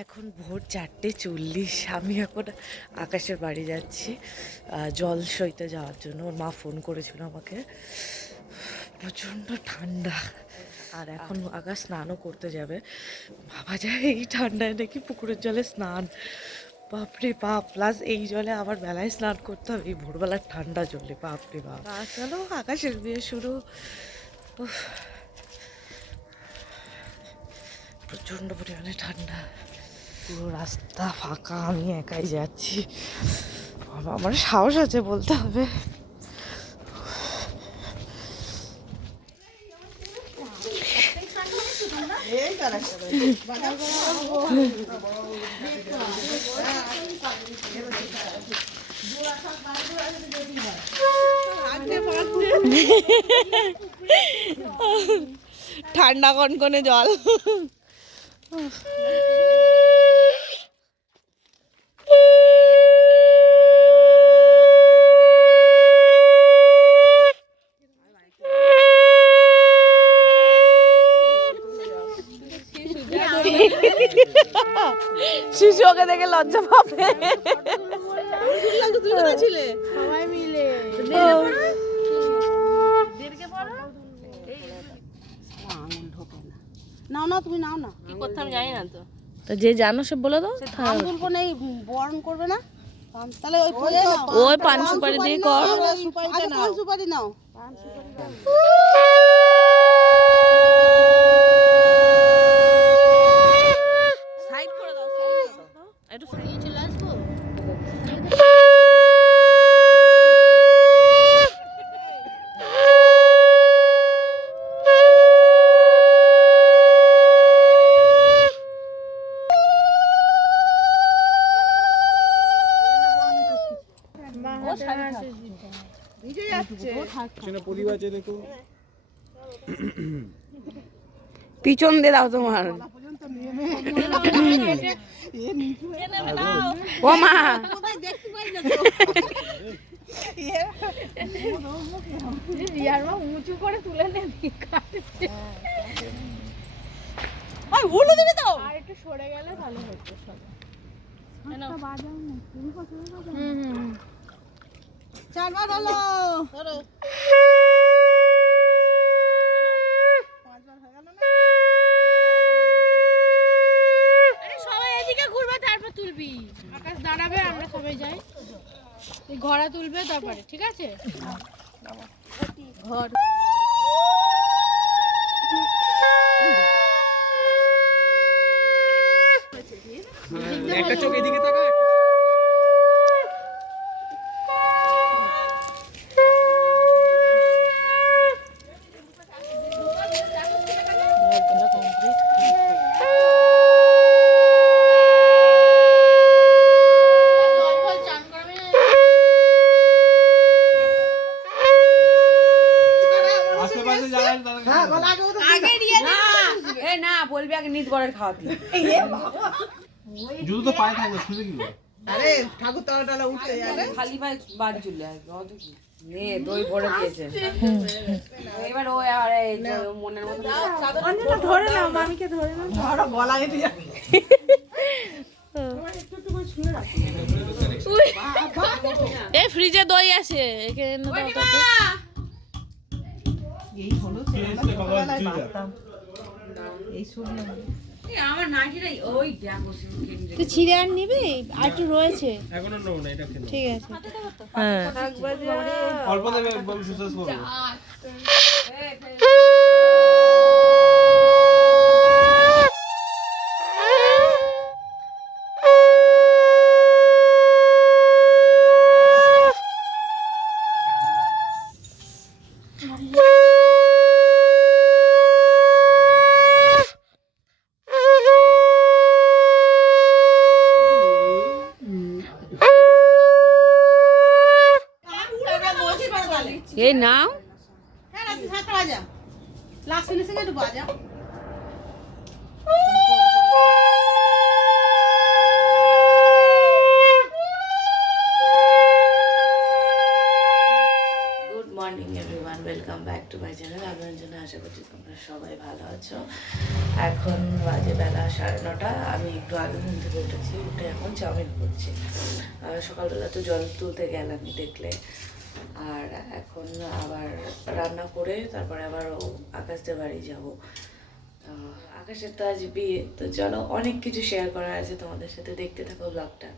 এখন ভোর 4:40। আমি এখন আকাশের বাড়ি যাচ্ছি জল সইতে যাওয়ার জন্য। ওর মা ফোন করেছিল আমাকে। প্রচণ্ড ঠান্ডা, আর এখন আকাশ স্নানও করতে যাবে। ভাবা যায় এই ঠান্ডায় নাকি পুকুরের জলে স্নান, বাপরে বাপ। প্লাস এই জলে আবার বেলায় স্নান করতে হবে, এই ভোরবেলার ঠান্ডা জলে, বাপরে বাপ। চলো, আকাশের বিয়ে শুরু। প্রচণ্ড পরিমাণে ঠান্ডা, পুরো রাস্তা ফাঁকা, আমি একাই যাচ্ছি। আমার সাহস আছে বলতে হবে। ঠান্ডা কনকনে জল। শিশু ওকে দেখে লজ্জা পাবে। সবাই মিলে নাও না, তুমি নাও না। কি করতে আমি জানি না তো যে জানো সে বলে দাও। ধান তুলবো না, বরণ করবে না তাহলে ওই পান সুপারি দিয়ে কর। পান সুপারি নাও। সাইড করে দাও, একটু সাইড চলে আসবো। পিছন দিয়ে দাও তোমার। ও মা, উঁচু করে তুলে নেবি, আর একটু সরে গেলে ভালো হতো। চারবার হলো, সবাই এদিকে ঘুরবে, তারপর তুলবি। আকাশ দাঁড়াবে, আমরা সবাই যাই, ঘোড়া তুলবে তারপরে, ঠিক আছে? ঘর একটা চোখ এদিকে তাকা। বলবি আগে নিত বড়ের খাওয়াতে। জুতো তো পায়ে থাকবে, খুঁজে কি করে? আরে ঠাকুর তলাটা উঠতে যাবে, খালি পায়ে বাড়ি চলে আসবে। অত কি নে দই পড়ে দিয়েছে। এবার ও আর এই মনের মতো ধরে নাও, মামিকে ধরে নাও। ধরো গলা কেটে যাবে। এই ফ্রিজে দই আছে, এখানে দাও তো। এই হলো ছেলেবেলায় পারতাম। এই শুনলাম আমার নাইটিটাই ওই দেখো তুই ছিঁড়ে আর নিবি, আর একটু রয়েছে। এখনো নেবো না, এটা খেলো। ঠিক আছে, হ্যাঁ। অল্প দেবে, একদম সুসাস করবো। এই নাও। হ্যাঁ রাতে 7টা বাজা, লাস্ট ফিনিশিং একটু বাজা। Good morning everyone, welcome back to my channel. আপনার জন্য আশা আশা করছি তোমরা সবাই ভালো আছো। এখন বাজে বেলা 9:30, আমি একটু আগে ঘুম থেকে উঠেছি, উঠে এখন চাউমিন করছি। সকালবেলা তো জল তুলতে গেলামই দেখলে, আর এখন আবার রান্না করে তারপরে আবার আকাশদের বাড়ি যাব। আকাশের তো আজ বিয়ে, তো চলো অনেক কিছু শেয়ার করার আছে তোমাদের সাথে, দেখতে থাকো ব্লগটা।